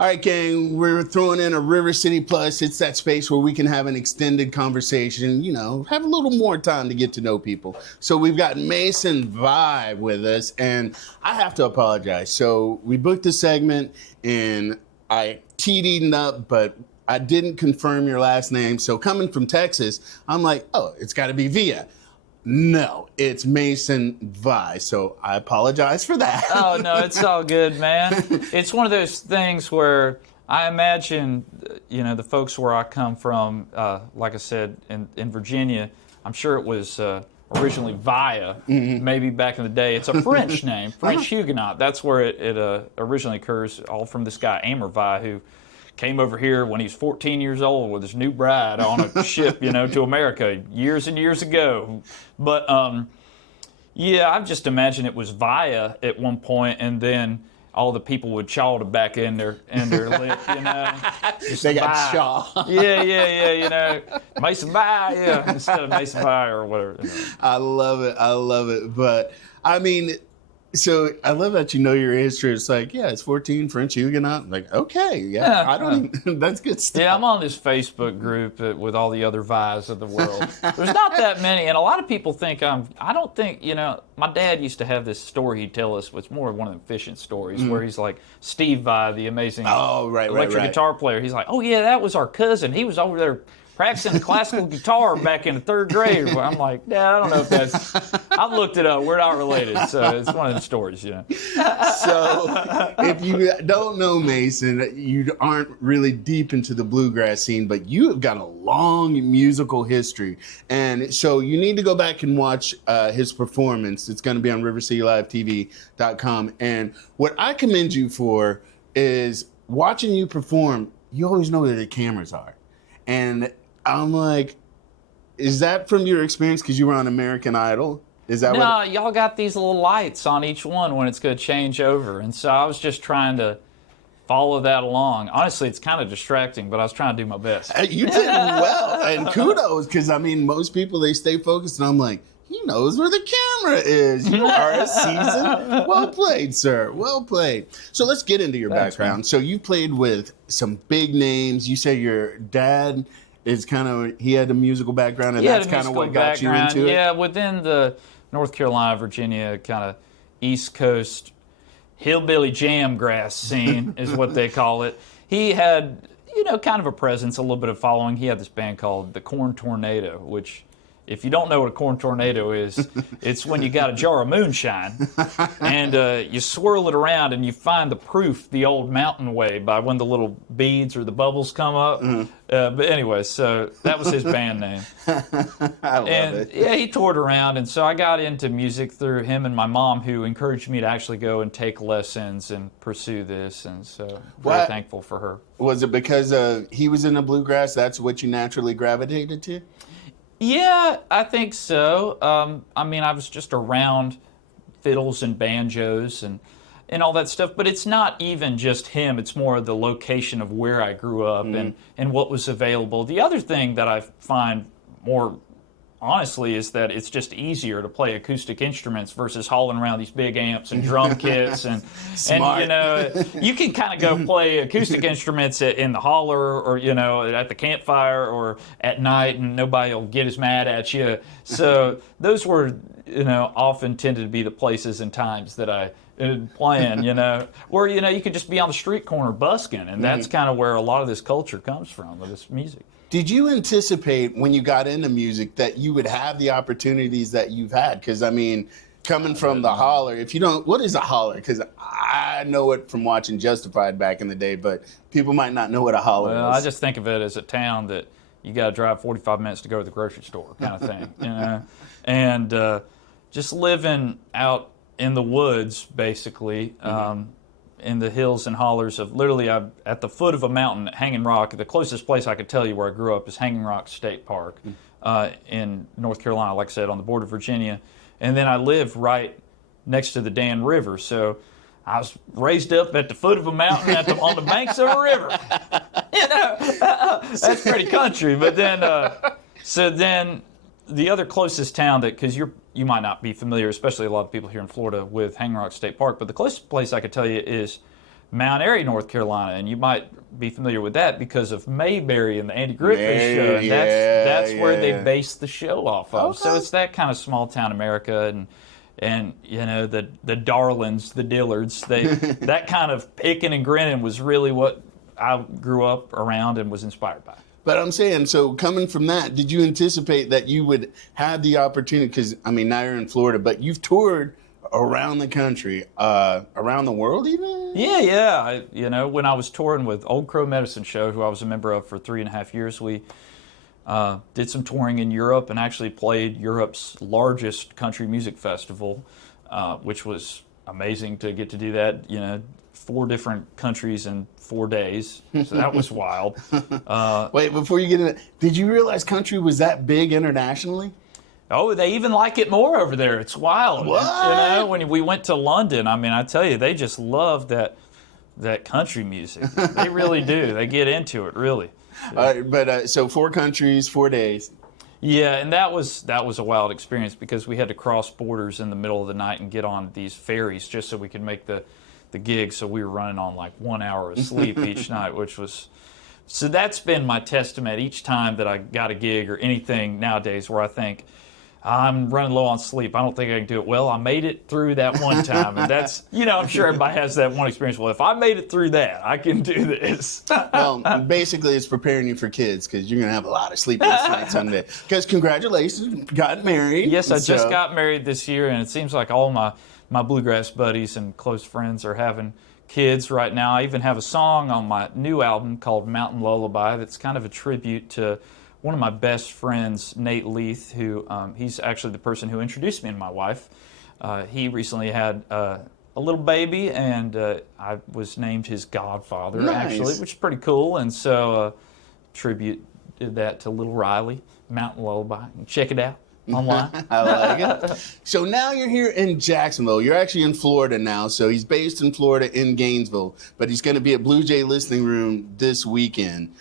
All right, gang, we're throwing in a River City Plus. It's that space where we can have an extended conversation, you know, have a little more time to get to know people. So we've got Mason Vibe with us, and I have to apologize. So we booked the segment, and I teed up, but I didn't confirm your last name. So coming from Texas, I'm like, oh, it's got to be Villa. No, it's Mason Vi, so I apologize for that. Oh, no, it's all good, man. It's one of those things where I imagine, you know, the folks where I come from, like I said, in Virginia, I'm sure it was originally Via, maybe back in the day. It's a French name, French Huguenot. That's where it originally occurs, all from this guy, Amer Vi, who came over here when he was 14 years old with his new bride on a ship, you know, to America years and years ago. But, yeah, I just imagine it was Via at one point, and then all the people would chaw it back in their lip, you know. Just they got chaw. Yeah, you know. Mason Vi, yeah, instead of Mason Vi or whatever. You know. I love it. But, I mean, so I love that you know your history. It's like, yeah, it's 14, French Huguenot. I'm like, okay, yeah, I don't even, that's good stuff. Yeah, I'm on this Facebook group with all the other Vi's of the world. There's not that many, and a lot of people think I don't think, you know, my dad used to have this story he'd tell us, it's more of one of them fishing stories, where he's like, Steve Vi, the amazing electric guitar player, he's like, oh yeah, that was our cousin. He was over there practicing classical guitar back in the third grade. I'm like, yeah, I don't know if that's... I've looked it up. We're not related, so it's one of the stories, you know. So, if you don't know Mason, you aren't really deep into the bluegrass scene, but you have got a long musical history. And so you need to go back and watch his performance. It's going to be on rivercitylivetv.com. And what I commend you for is watching you perform, you always know where the cameras are. And I'm like, is that from your experience because you were on American Idol? Is that No, y'all got these little lights on each one when it's going to change over. And so I was just trying to follow that along. Honestly, it's kind of distracting, but I was trying to do my best. You did well, and kudos, because, I mean, most people, they stay focused, and I'm like, he knows where the camera is. You are a seasoned. Well played, sir. Well played. So let's get into your background. Man. So you played with some big names. You say your dad is kind of, he had a musical background, and that's kind of what got you into it? Yeah, within the North Carolina, Virginia, kind of East Coast hillbilly jamgrass scene is what they call it. He had, you know, kind of a presence, a little bit of following. He had this band called the Corn Tornado, which, if you don't know what a corn tornado is, it's when you got a jar of moonshine and you swirl it around and you find the proof the old mountain way by when the little beads or the bubbles come up. But anyway, so that was his band name. I love it. Yeah, he toured around, and so I got into music through him and my mom, who encouraged me to actually go and take lessons and pursue this, and so very thankful for her. Was it because he was in the bluegrass, that's what you naturally gravitated to? Yeah, I think so. I mean, I was just around fiddles and banjos and all that stuff, but it's not even just him. It's more the location of where I grew up and what was available. The other thing that I find more honestly is that it's just easier to play acoustic instruments versus hauling around these big amps and drum kits and you know, you can kind of go play acoustic instruments in the holler or, you know, at the campfire or at night, and nobody will get as mad at you. So those were, you know, often tended to be the places and times that I playing, you know, where, you know, you could just be on the street corner busking, and that's kind of where a lot of this culture comes from, with this music. Did you anticipate when you got into music that you would have the opportunities that you've had? Because, I mean, coming from the holler, if you don't, what is a holler? Because I know it from watching Justified back in the day, but people might not know what a holler is. Well, I just think of it as a town that you got to drive 45 minutes to go to the grocery store kind of thing, you know? And just living out in the woods, basically, in the hills and hollers of literally at the foot of a mountain at Hanging Rock. The closest place I could tell you where I grew up is Hanging Rock State Park in North Carolina, like I said, on the border of Virginia. And then I live right next to the Dan River. So I was raised up at the foot of a mountain on the banks of a river. You know, that's pretty country. But then, so then the other closest town that, because you might not be familiar, especially a lot of people here in Florida, with Hanging Rock State Park, but the closest place I could tell you is Mount Airy, North Carolina, and you might be familiar with that because of Mayberry and the Andy Griffith show, and that's where they based the show off of. Okay. So it's that kind of small town America, and you know the Darlings, the Dillards, that kind of picking and grinning was really what I grew up around and was inspired by. But I'm saying, so coming from that, did you anticipate that you would have the opportunity? Because I mean, now you're in Florida, but you've toured around the country, around the world even? Yeah. You know, when I was touring with Old Crow Medicine Show, who I was a member of for 3.5 years, we did some touring in Europe and actually played Europe's largest country music festival, which was amazing to get to do that. You know, 4 different countries in 4 days, so that was wild. Wait, before you get into, did you realize country was that big internationally? Oh, they even like it more over there. It's wild. What? You know, when we went to London, I mean, I tell you, they just love that country music. They really do. They get into it, really. But so 4 countries, 4 days. Yeah, and that was a wild experience because we had to cross borders in the middle of the night and get on these ferries just so we could make the gig. So we were running on like 1 hour of sleep each night, which was... So that's been my testament each time that I got a gig or anything nowadays where I think, I'm running low on sleep. I don't think I can do it. Well, I made it through that one time. And that's, you know, I'm sure everybody has that one experience. Well, if I made it through that, I can do this. Well, basically, it's preparing you for kids because you're going to have a lot of sleepless nights someday. Because congratulations, got married. Yes, I just got married this year, and it seems like all my bluegrass buddies and close friends are having kids right now. I even have a song on my new album called Mountain Lullaby that's kind of a tribute to one of my best friends, Nate Leith, who he's actually the person who introduced me to my wife. He recently had a little baby, and I was named his godfather, actually, which is pretty cool. And so tribute did that to little Riley, Mountain Lullaby. Check it out online. I like it. So now you're here in Jacksonville. You're actually in Florida now. So he's based in Florida in Gainesville, but he's going to be at Blue Jay Listening Room this weekend.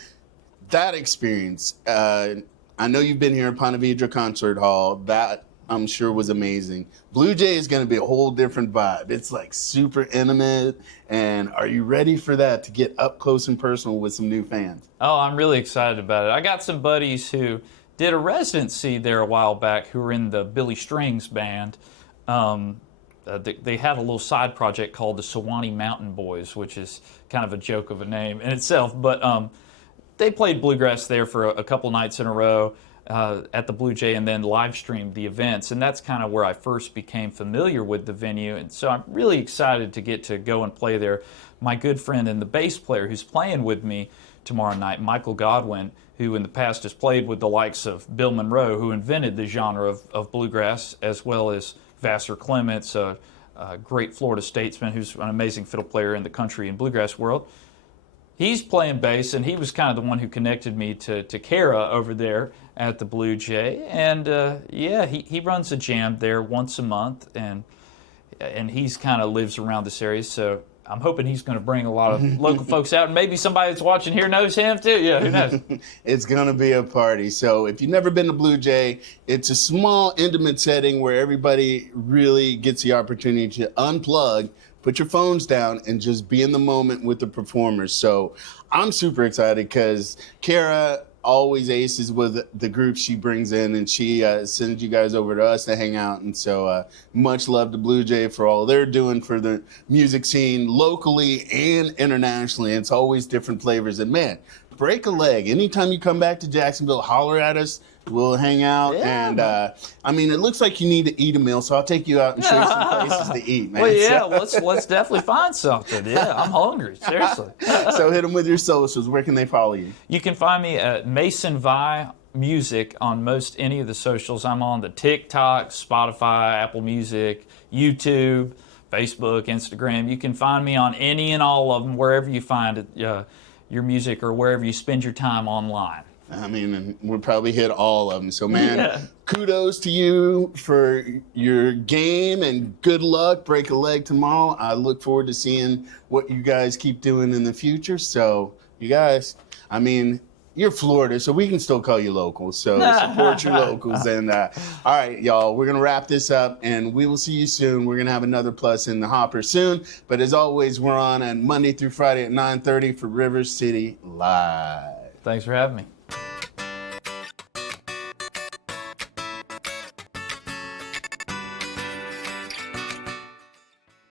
That experience, I know you've been here at Ponte Vedra Concert Hall. That, I'm sure, was amazing. Blue Jay is going to be a whole different vibe. It's like super intimate. And are you ready for that, to get up close and personal with some new fans? Oh, I'm really excited about it. I got some buddies who did a residency there a while back who were in the Billy Strings band. They had a little side project called the Sewanee Mountain Boys, which is kind of a joke of a name in itself. But they played bluegrass there for a couple nights in a row at the Blue Jay, and then live streamed the events. And that's kind of where I first became familiar with the venue. And so I'm really excited to get to go and play there. My good friend and the bass player who's playing with me tomorrow night, Michael Godwin, who in the past has played with the likes of Bill Monroe, who invented the genre of bluegrass, as well as Vassar Clements, a great Florida statesman who's an amazing fiddle player in the country and bluegrass world. He's playing bass, and he was kind of the one who connected me to Kara over there at the Blue Jay. And he runs a jam there once a month, and he's kind of lives around this area. So I'm hoping he's going to bring a lot of local folks out, and maybe somebody that's watching here knows him too. Yeah, who knows? It's going to be a party. So if you've never been to Blue Jay, it's a small, intimate setting where everybody really gets the opportunity to unplug, put your phones down, and just be in the moment with the performers. So I'm super excited because Kara always aces with the group she brings in, and she sends you guys over to us to hang out. And so much love to Blue Jay for all they're doing for the music scene locally and internationally. It's always different flavors. And man, break a leg. Anytime you come back to Jacksonville, holler at us. We'll hang out. Yeah, and I mean, it looks like you need to eat a meal, so I'll take you out and show you some places to eat, man. Well, yeah, let's definitely find something. Yeah, I'm hungry, seriously. So hit them with your socials. Where can they follow you? You can find me at Mason Vi Music on most any of the socials. I'm on the TikTok, Spotify, Apple Music, YouTube, Facebook, Instagram. You can find me on any and all of them, wherever you find it, your music, or wherever you spend your time online. I mean, and we'll probably hit all of them. So, man, kudos to you for your game, and good luck. Break a leg tomorrow. I look forward to seeing what you guys keep doing in the future. So, you guys, I mean, you're Florida, so we can still call you locals. So support your locals. And all right, y'all, we're going to wrap this up, and we will see you soon. We're going to have another Plus in the hopper soon. But as always, we're on Monday through Friday at 9:30 for River City Live. Thanks for having me.